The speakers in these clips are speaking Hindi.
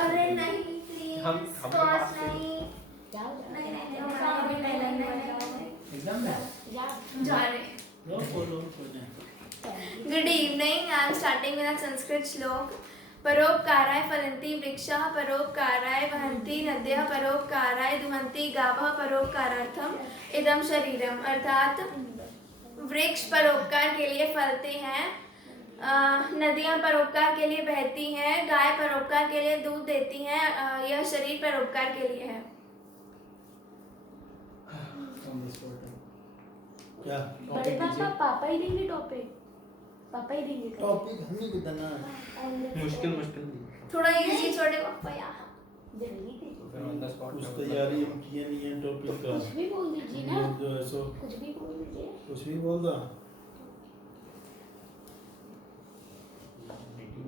अरे नहीं प्लीज हम कॉस्ट नहीं एकदम ना जा रहे बोलो Good evening. I am starting with a Sanskrit shlok. परोपकाराय फलन्ति वृक्षाः परोपकाराय वहन्ति नद्यः परोपकाराय दुहन्ति गावः परोपकारार्थम इदं शरीरम। अर्थात वृक्ष परोपकार के लिए फलते हैं, नदियाँ परोपकार के लिए बहती हैं, गाय परोपकार के लिए दूध देती हैं, यह शरीर परोपकार के लिए है। क्या टॉपिक दीजिए। पापा ही देंगे टॉपिक टॉपिक हमने भी देना मुश्किल थोड़ा इजी छोटे पापा यार। जल्दी दे तो फिर ऑन द स्पॉट कुछ तैयारी हम किए नहीं है टॉपिक का। कुछ भी बोल दीजिए ना, जो है सो कुछ भी बोल दीजिए। कुछ भी बोल दो।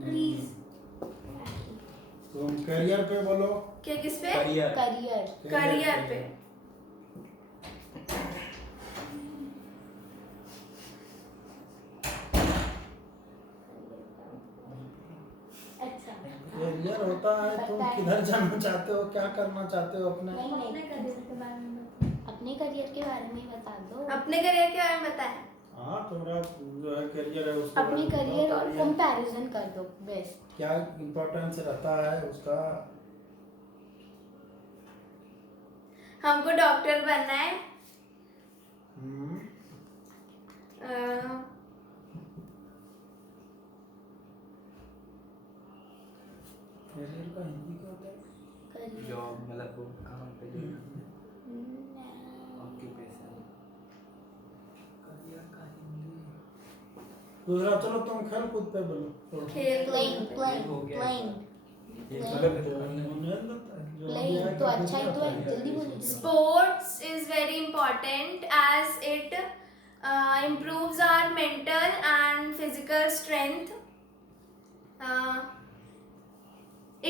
प्लीज तुम करियर पे बोलो। क्या किस पे? करियर करियर पे। अच्छा करियर होता है तुम किधर जाना चाहते हो, क्या करना चाहते हो अपने। अपने करियर के बारे में बताओ। अपने करियर के बारे में बता दो। अपने करियर के बारे में बताएं। हाँ तुम्हारा जो है करियर है उसके अपने बारे में करियर बताओ। और कंपैरिजन कर दो बेस्ट। क्या इम्पोर्टेंस रहता है उसका। हमको डॉक्टर बनना है, हम्म, करियर का हिंदी क्या होता है। करियर जॉब मतलब वो काम पे जो ऑक्यूपेशन करियर का हिंदी दूसरा चलो तुम खेल कूद पे बोलो। खेल प्लेइंग हो गया। प्लेइंग ये प्लेइंग तो अच्छा ही तो है, जल्दी बोलिए। Sports is very important as it improves our mental and physical strength.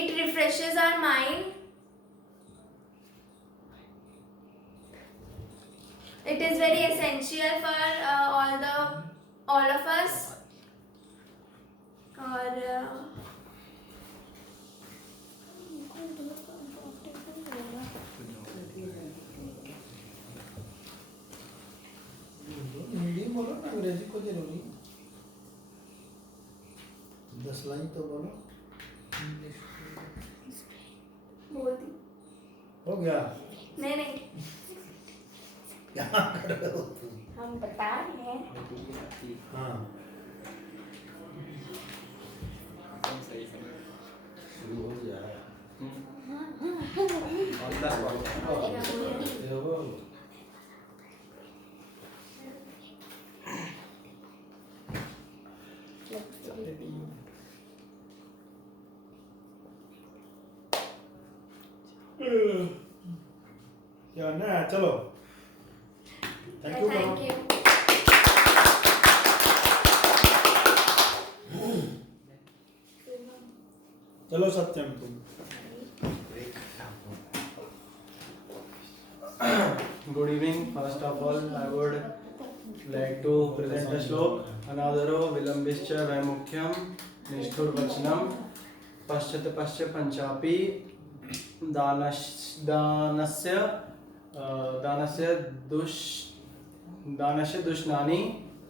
It refreshes our mind. It is very essential for all of us. और हिंदी बोलो ना, अंग्रेजी को जरूरी। 10 लाइन तो बोलो। बोल दी। हो गया। नहीं क्या कर रहे हो तुम। हम बता रहे हैं। हाँ सही समय शुरू हो जाए। ऑन द स्पॉट देखो क्या ना, चलो थैंक यू। Thank you. चलो सत्यम तुम। Good evening. First of all, I would like to present a slok. Anadaro vilambischa vaimukhyam nishthurvachanam paschatapascha panchapi दानस्य दुष्णानि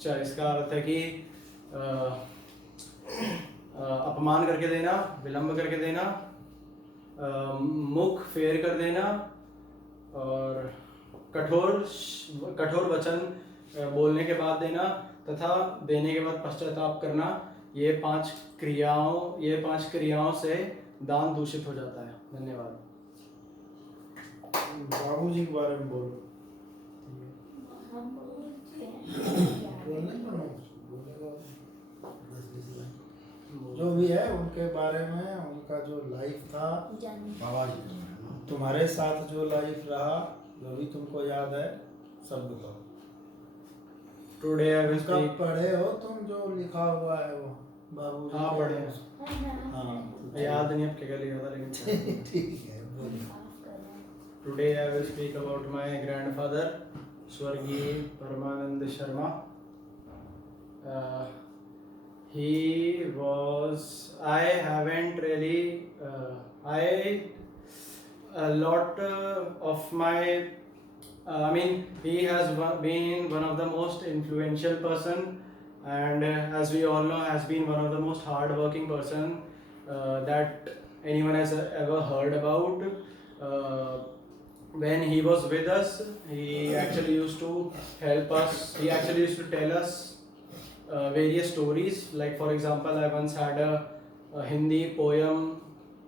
च। इसका अर्थ है कि अपमान करके देना, विलंब करके देना, मुख फेर कर देना और कठोर वचन बोलने के बाद देना तथा देने के बाद पश्चाताप करना। ये पांच क्रियाओं से दान दूषित हो जाता है। धन्यवाद। बाबूजी के बारे में बोलो। हम बोलते हैं बोलने दो, बोलेगा 10-20 लाइन। जो भी है उनके बारे में, उनका जो लाइफ था, तुम्हारे साथ जो लाइफ रहा, जो भी तुमको याद है सब बताओ। टुडे आई विल उसका स्पीक। पढ़े हो तुम जो लिखा हुआ है वो बाबूजी हाँ, के- पढ़े हैं। हाँ याद नहीं अब क्या लिखा था लेकिन ठीक है बोलिए। Today I will speak about my grandfather स्वर्गीय परमानंद Sharma. He was, I haven't really I a lot of my I mean, he has been one of the most influential person, and as we all know, has been one of the most hardworking person that anyone has ever heard about. Uh, when he was with us, he actually used to help us. He actually used to tell us various stories. Like for example, I once had a Hindi poem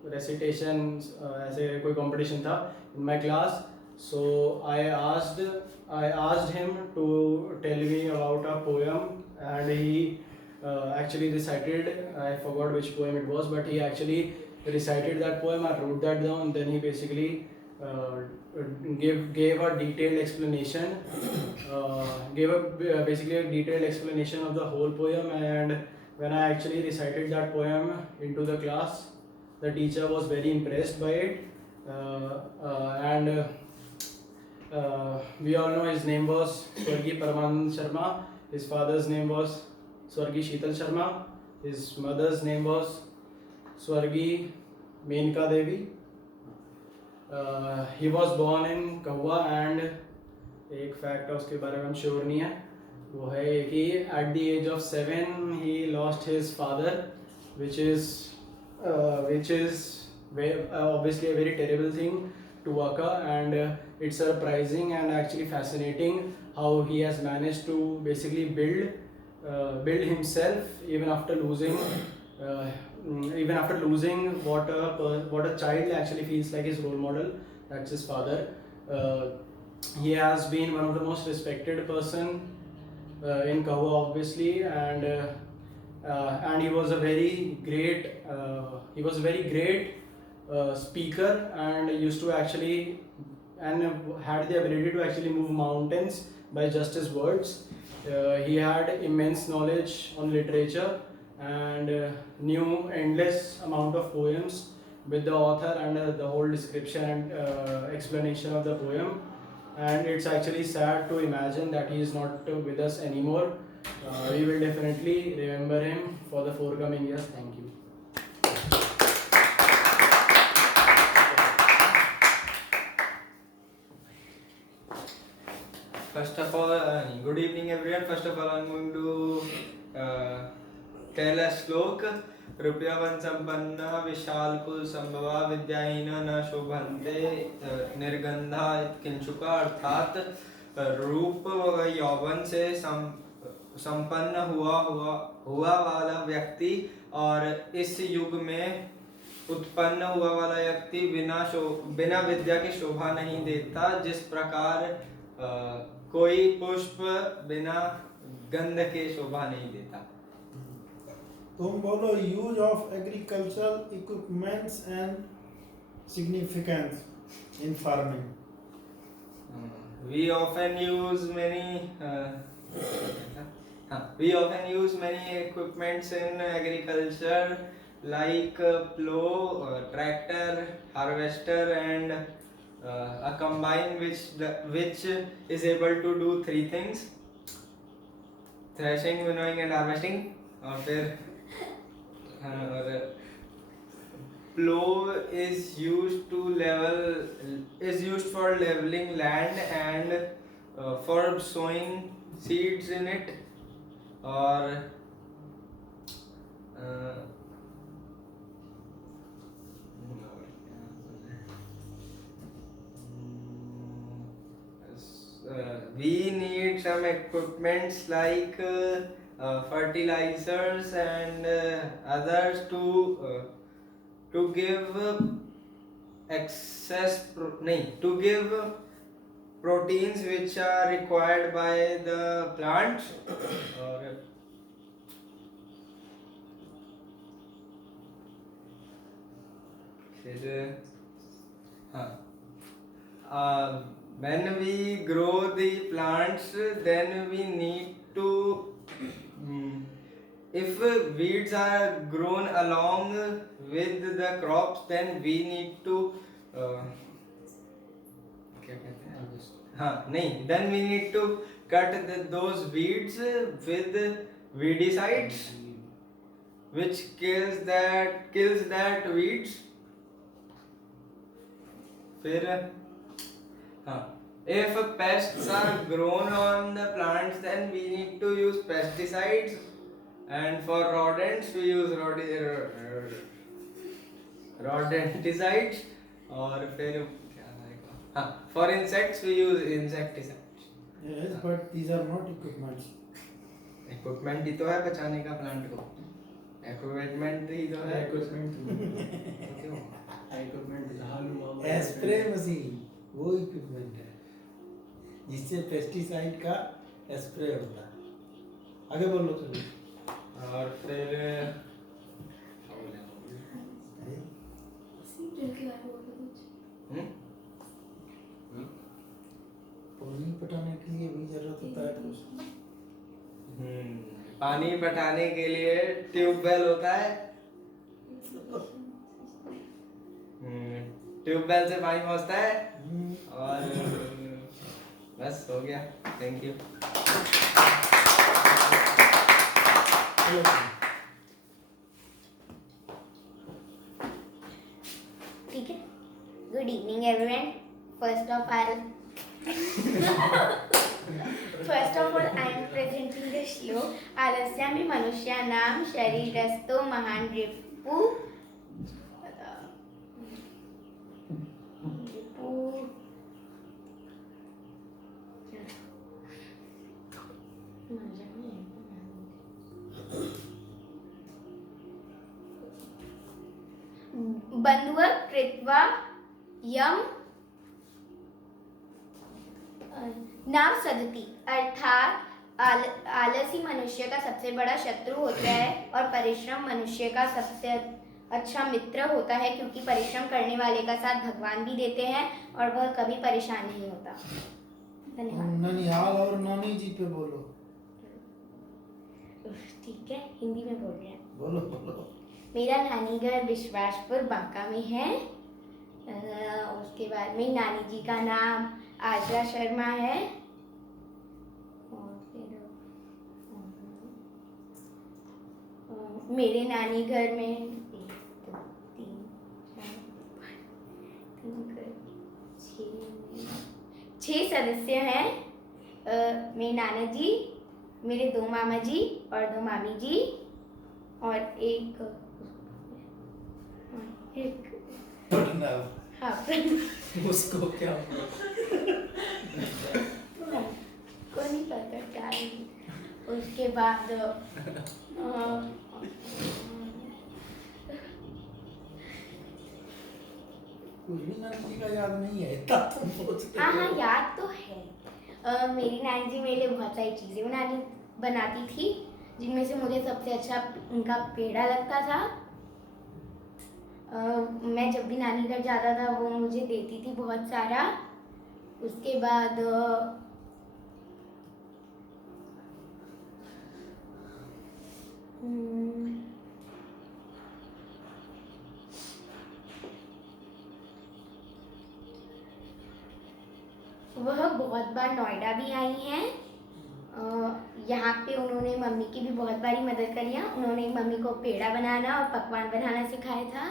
recitation ऐसे कोई competition था in my class. So I asked him to tell me about a poem, and he actually recited. I forgot which poem it was, but he actually recited that poem. I wrote that down. Then he basically gave a detailed explanation. Basically a detailed explanation of the whole poem. And when I actually recited that poem into the class, the teacher was very impressed by it. And we all know his name was Swargi Paramanand Sharma. His father's name was Swargi Sheetal Sharma. His mother's name was Swargi Menka Devi. He was born in Kahwa, and एक फैक्ट है उसके बारे में हम श्योर नहीं है, वो है कि at the age of 7 he lost his father, which is obviously a very terrible thing to occur, and it's surprising and actually fascinating how he has managed to basically build himself even after losing what a child actually feels like his role model, that's his father. He has been one of the most respected person in Kahwa, obviously, and he was a very great speaker, and used to actually and had the ability to actually move mountains by just his words. He had immense knowledge on literature, and knew endless amount of poems with the author and the whole description and explanation of the poem. And it's actually sad to imagine that he is not with us anymore. We will definitely remember him for the forthcoming years. Thank you. First of all, good evening everyone. First of all, I'm going to tell a slok. रूप्यावन संपन्ना विशाल कुल संभवा विद्याहीना न शोभन्ते निर्गंधा किंचुका, अर्थात रूप व यौवन से संपन्न हुआ वाला व्यक्ति और इस युग में उत्पन्न हुआ वाला व्यक्ति बिना विद्या के शोभा नहीं देता, जिस प्रकार कोई पुष्प बिना गंध के शोभा नहीं देता। तुम बोलो use of agricultural equipments and significance in farming. We often use many equipments in agriculture like plow, tractor, harvester, and a combine which is able to do three things: threshing, winnowing, and harvesting. और फिर plow is used for leveling land and for sowing seeds in it, or we need some equipments like fertilizers and others to give to give proteins which are required by the plants. और फिर when we grow the plants, then we need to if weeds are grown along with the crops, then we need to then we need to cut those weeds with weedicides, which kills that weeds. फिर हाँ, if pests are grown on the plants then we need to use pesticides, and for rodents we use rodenticides, और फिर क्या आएगा, हाँ, for insects we use insecticides. Yes, but these are not equipments. Equipment ही तो है बचाने का प्लांट को, इक्विपमेंट ही तो है. स्प्रे मशीन वो इक्विपमेंट है जिससे पेस्टिसाइड का स्प्रे होता है। आगे बोलो सभी। और फिर पानी पटाने के लिए भी जरूरत होता है कुछ। पानी पटाने के लिए ट्यूबवेल होता है। ट्यूबवेल से पानी पहुंचता है और बस हो गया। Thank you. ठीक है। Good evening everyone. First of all I am presenting the श्लोक। आलस्यामि मनुष्याणां शरीरस्थो महान् रिपु बंधुव कृत्वा यम नाम सदति, अर्थात आलसी मनुष्य का सबसे बड़ा शत्रु होता है और परिश्रम मनुष्य का सबसे अच्छा मित्र होता है, क्योंकि परिश्रम करने वाले का साथ भगवान भी देते हैं और वह कभी परेशान नहीं होता। धन्यवाद। ननिहाल और नानी जी पे बोलो। ठीक है, हिंदी में बोल रहे हैं। बोलो बोलो। मेरा नानी घर विश्वासपुर बांका में है। उसके बाद में नानी जी का नाम आशा शर्मा है। और फिर मेरे नानी घर में 1 2 3 4 6 सदस्य हैं। मेरे नाना जी, मेरे 2 मामा जी और 2 मामी जी और एक पढ़ना। हाँ उसको क्या को नहीं पता क्या है। उसके बाद कुछ भी नानी जी का याद नहीं है, इतना तुम सोचते हाँ हो। याद तो है। मेरी नानी जी मेरे लिए बहुत सारी चीज़ें बनाती थी, जिनमें से मुझे सबसे अच्छा उनका पेड़ा लगता था। मैं जब भी नानी घर जाता था वो मुझे देती थी बहुत सारा। उसके बाद वह बहुत बार नोएडा भी आई हैं। यहाँ पे उन्होंने मम्मी की भी बहुत बारी मदद करी है। उन्होंने मम्मी को पेड़ा बनाना और पकवान बनाना सिखाया था।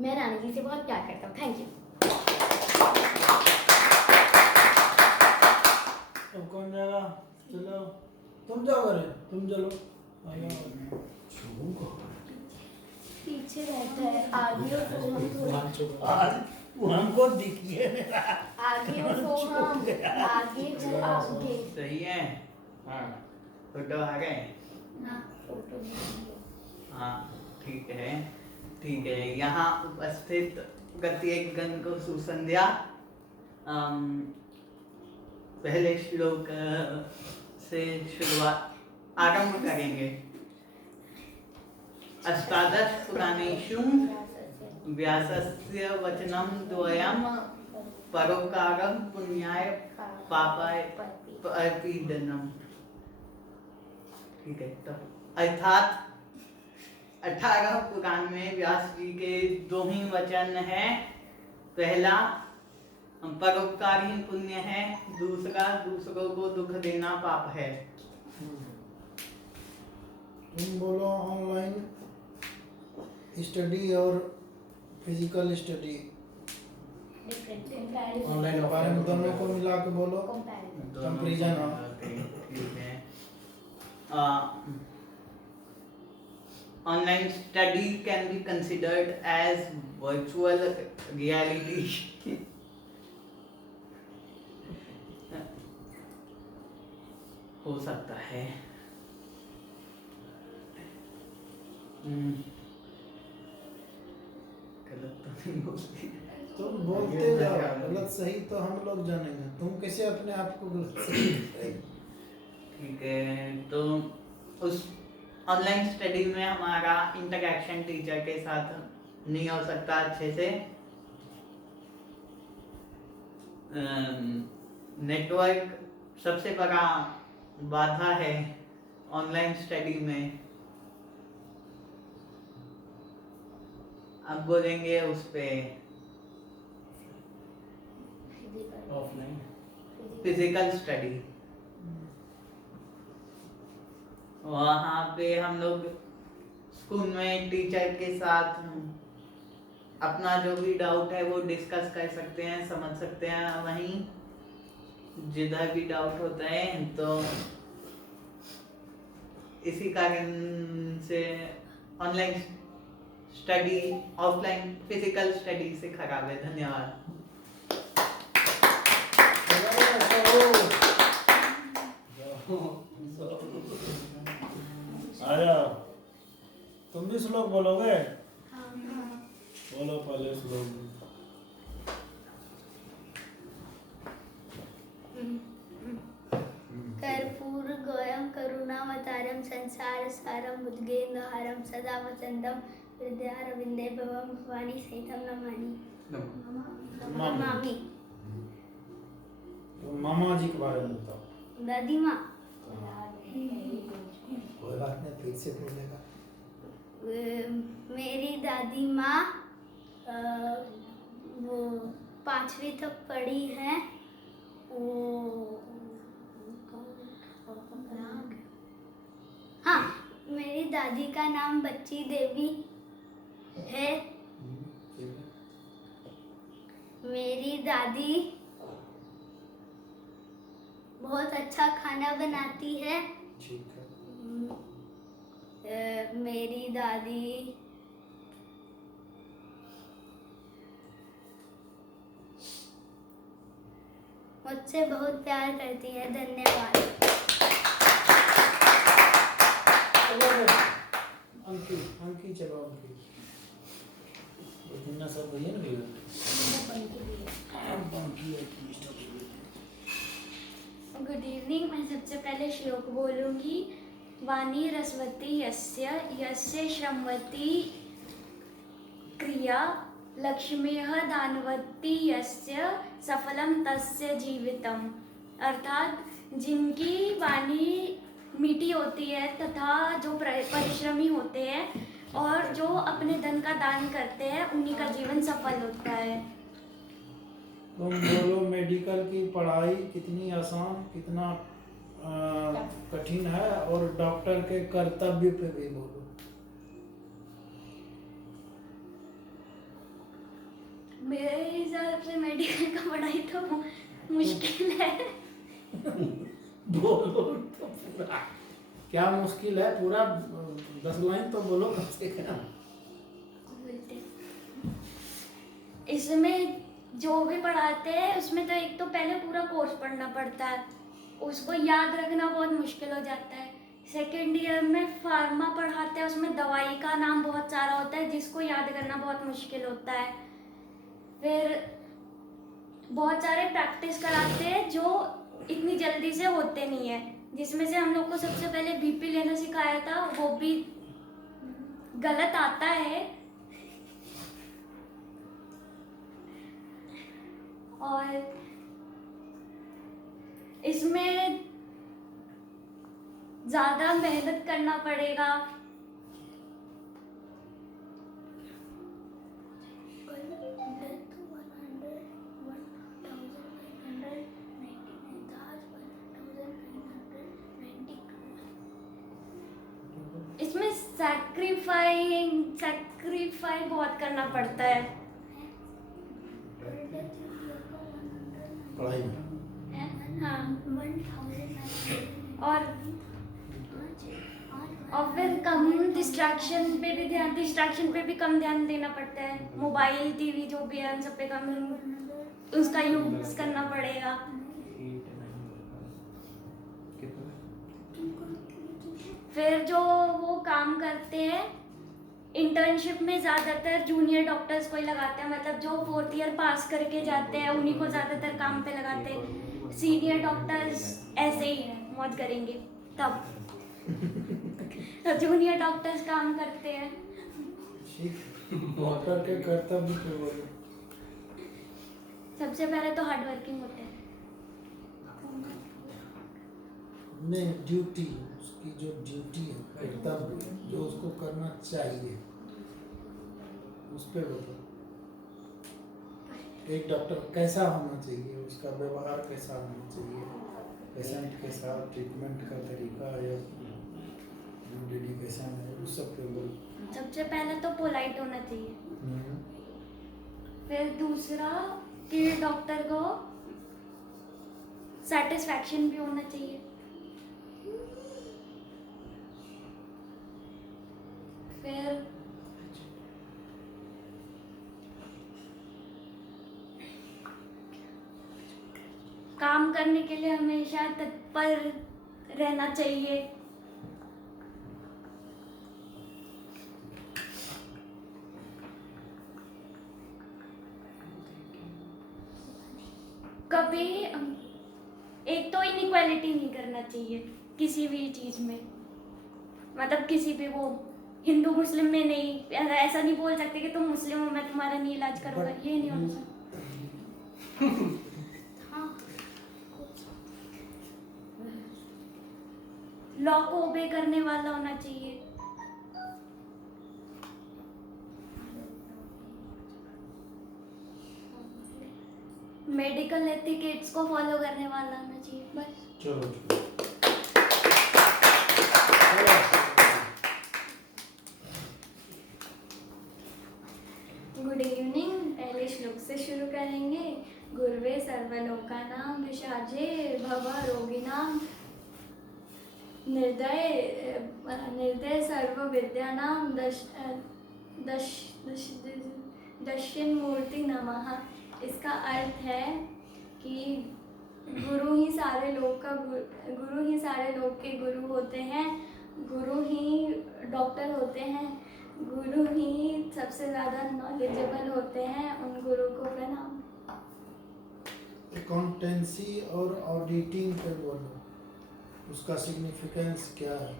मैं नानी जी से बहुत प्यार करता हूँ। Thank you. अब कौन जाएगा? चलो तुम जाओ घरे, तुम चलो। पीछे रहता है, आगे हो सोहम थोड़ा। आज वो हमको दिखिए। आगे हो सोहम, आगे हो आगे। सही है। हाँ, फोटो आ गए। ना फोटो नहीं। हाँ ठीक है, ठीक है। यहाँ उपस्थित प्रत्येक गण को सुसंध्या। पहले श्लोक से शुरुआत आरंभ करेंगे। अष्टादश पुराणेषु व्यासस्य वचनं द्वयं परोपकारं पुण्याय पापाय प्रतिदन्नम्। ठीक है, तो अर्थात 18 पुराण में व्यास जी के 2 ही वचन हैं। पहला परोपकार ही पुण्य है, दूसरा दूसरों को दुख देना पाप है। तुम बोलो ऑनलाइन स्टडी और फिजिकल स्टडी, ऑनलाइन बारे में दोनों को मिला के बोलो। कंपैरिजन हो। ठीक है। Online study can be considered as virtual reality. हो सकता है। गलत तो नहीं बोलती। तुम बोलते जाओ, गलत सही तो हम लोग जानेंगे, तुम कैसे अपने आप को गलत सही करेंगे? ठीक है, तो उस ऑनलाइन स्टडी में हमारा इंटरेक्शन टीचर के साथ नहीं हो सकता अच्छे से। नेटवर्क सबसे बड़ा बाधा है ऑनलाइन स्टडी में। अब बोलेंगे उस पे ऑफलाइन फिजिकल स्टडी। वहाँ पे हम लोग स्कूल में टीचर के साथ अपना जो भी डाउट है वो डिस्कस कर सकते हैं, समझ सकते हैं। वहीं जिधर भी डाउट होता है तो इसी कारण से online study offline physical study से खराब है। धन्यवाद। आया, तुम भी श्लोक बोलोगे? बोलो पहले श्लोक। कर्पूर गोयम करुणावतारम संसार सारम बुद्गेन्द्रहारम सदा वसंतम हृदयारविंदे भवम भवानी सहितम नमामि। तो मामा जी के बारे में बताओ। दादी माँ, कोई बात नहीं, फिर से बोलेगा। मेरी दादी माँ वो 5वीं तक पढ़ी है। वो हाँ, मेरी दादी का नाम बच्ची देवी है। मेरी दादी बहुत अच्छा खाना बनाती है। ठीक है। मेरी दादी मुझसे बहुत प्यार करती है। धन्यवाद। अंकी, अंकी चलो अंकी। इतना सब भैया ना भैया। Good evening. मैं सबसे पहले श्लोक बोलूंगी। वाणी रसवती यस्य यस्य श्रमवती क्रिया लक्ष्मीः दानवती यस्य सफलम तस्य जीवितम। अर्थात जिनकी वाणी मीठी होती है तथा जो परिश्रमी होते हैं और जो अपने धन का दान करते हैं उन्हीं का जीवन सफल होता है। तुम बोलो मेडिकल की पढ़ाई कितनी आसान, कितना कठिन है, और डॉक्टर के कर्तव्य पे भी बोलो। मेरे हिसाब से मेडिकल का पढ़ाई तो मुश्किल है। बोलो तो पूरा। क्या मुश्किल है? पूरा 10 लाइन तो बोलो कम से कम। इसमें जो भी पढ़ाते हैं उसमें तो एक तो पहले पूरा कोर्स पढ़ना पड़ता है, उसको याद रखना बहुत मुश्किल हो जाता है। सेकेंड ईयर में फार्मा पढ़ाते हैं, उसमें दवाई का नाम बहुत सारा होता है जिसको याद करना बहुत मुश्किल होता है। फिर बहुत सारे प्रैक्टिस कराते हैं जो इतनी जल्दी से होते नहीं है, जिसमें से हम लोग को सबसे पहले बीपी लेना सिखाया था, वो भी गलत आता है। और इसमें ज़्यादा मेहनत करना पड़ेगा। सैक्रिफाई बहुत करना पड़ता है। पढ़ाई में हाँ, और फिर कम डिस्ट्रैक्शन पे भी कम ध्यान देना पड़ता है। मोबाइल टीवी जो भी है उन सब पे कम उसका यूज करना पड़ेगा। फिर जो वो काम करते हैं इंटर्नशिप में ज़्यादातर जूनियर डॉक्टर्स को ही लगाते हैं, मतलब जो 4th ईयर पास करके जाते हैं उन्हीं को ज़्यादातर काम पे लगाते हैं। सीनियर डॉक्टर्स ऐसे ही हैं, मौज करेंगे तब तो जूनियर डॉक्टर्स काम करते हैं। डॉक्टर के कर्तव्य पे बोलो। सबसे पहले तो हार्ड वर्किंग होते हैं। नहीं, ड्यूटी, उसकी जो ड्यूटी है, कर्तव्य है, जो उसको करना चाहिए, उस पे बोलो। एक डॉक्टर कैसा होना चाहिए, उसका व्यवहार कैसा होना चाहिए, पेशेंट के साथ ट्रीटमेंट का तरीका या डेडिकेशन है, उस सब पे बोलो। सबसे पहले तो पोलाइट होना चाहिए। फिर दूसरा कि डॉक्टर को सेटिस्फैक्शन भी होना चाहिए। फिर काम करने के लिए हमेशा तत्पर रहना चाहिए। कभी एक तो इनइक्वालिटी नहीं करना चाहिए किसी भी चीज़ में, मतलब किसी भी वो हिंदू मुस्लिम में नहीं, ऐसा नहीं बोल सकते कि तुम मुस्लिम हो मैं तुम्हारा नहीं इलाज करूँगा, ये नहीं होना चाहिए। लॉ को ओबे करने वाला होना चाहिए। मेडिकल एथिकेट्स को फॉलो करने वाला होना चाहिए, बस। चलो गुड इवनिंग। पहले श्लोक से शुरू करेंगे। गुर्वे सर्वलोकानां विशाजे भव रोगिणां निर्दय सर्व विद्यानां दश्यन मूर्ति नमः। इसका अर्थ है कि गुरु ही सारे लोग के गुरु होते हैं, गुरु ही डॉक्टर होते हैं, गुरु ही सबसे ज़्यादा नॉलेजेबल होते हैं, उन गुरु को प्रणाम। अकाउंटेंसी और ऑडिटिंग पे बोलो, उसका सिग्निफिकेंस क्या है?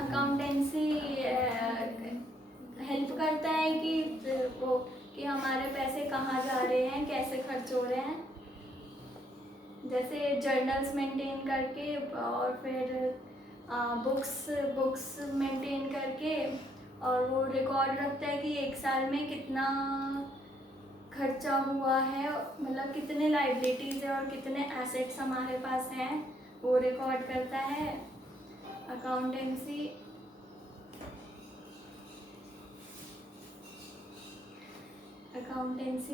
अकाउंटेंसी हेल्प करता है कि हमारे पैसे कहाँ जा रहे हैं, कैसे खर्च हो रहे हैं, जैसे जर्नल्स मेंटेन करके और फिर बुक्स मेंटेन करके, और वो रिकॉर्ड रखता है कि एक साल में कितना खर्चा हुआ है, मतलब कितने लाइबिलिटीज़ है और कितने एसेट्स हमारे पास हैं, वो रिकॉर्ड करता है अकाउंटेंसी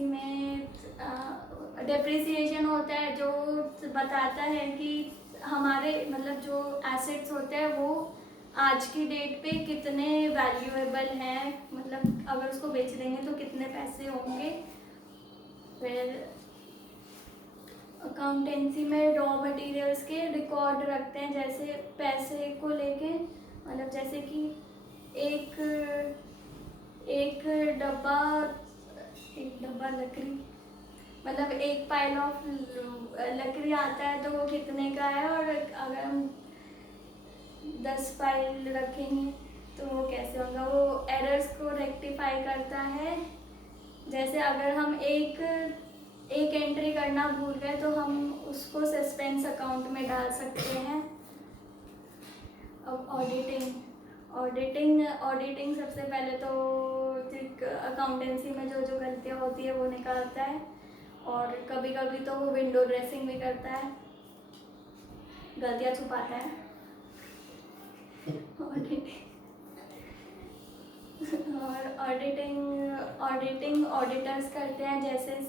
में डेप्रिसिएशन होता है, जो बताता है कि हमारे मतलब जो एसेट्स होते हैं वो आज की डेट पे कितने वैल्यूएबल हैं, मतलब अगर उसको बेच देंगे तो कितने पैसे होंगे। फिर अकाउंटेंसी में रॉ मटेरियल्स के रिकॉर्ड रखते हैं, जैसे पैसे को लेके, मतलब जैसे कि एक डब्बा लकड़ी, मतलब एक पाइल ऑफ लकड़ी आता है तो वो कितने का है, और अगर हम 10 पाइल रखेंगे तो वो कैसे होगा। वो एरर्स को रेक्टिफाई करता है, जैसे अगर हम एक एंट्री करना भूल गए तो हम उसको सस्पेंस अकाउंट में डाल सकते हैं। अब ऑडिटिंग सबसे पहले तो अकाउंटेंसी में जो गलतियाँ होती है वो निकालता है, और कभी कभी तो वो विंडो ड्रेसिंग भी करता है। गलतियाँ छुपाता है। ऑडिटिंग ऑडिटर्स करते हैं, जैसे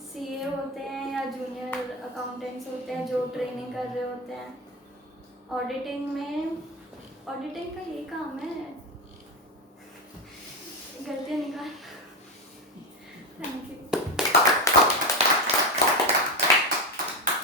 सीए होते हैं या जूनियर अकाउंटेंट्स होते हैं जो ट्रेनिंग कर रहे होते हैं। ऑडिटिंग का ये काम है, गलतियाँ निकाल। Thank you.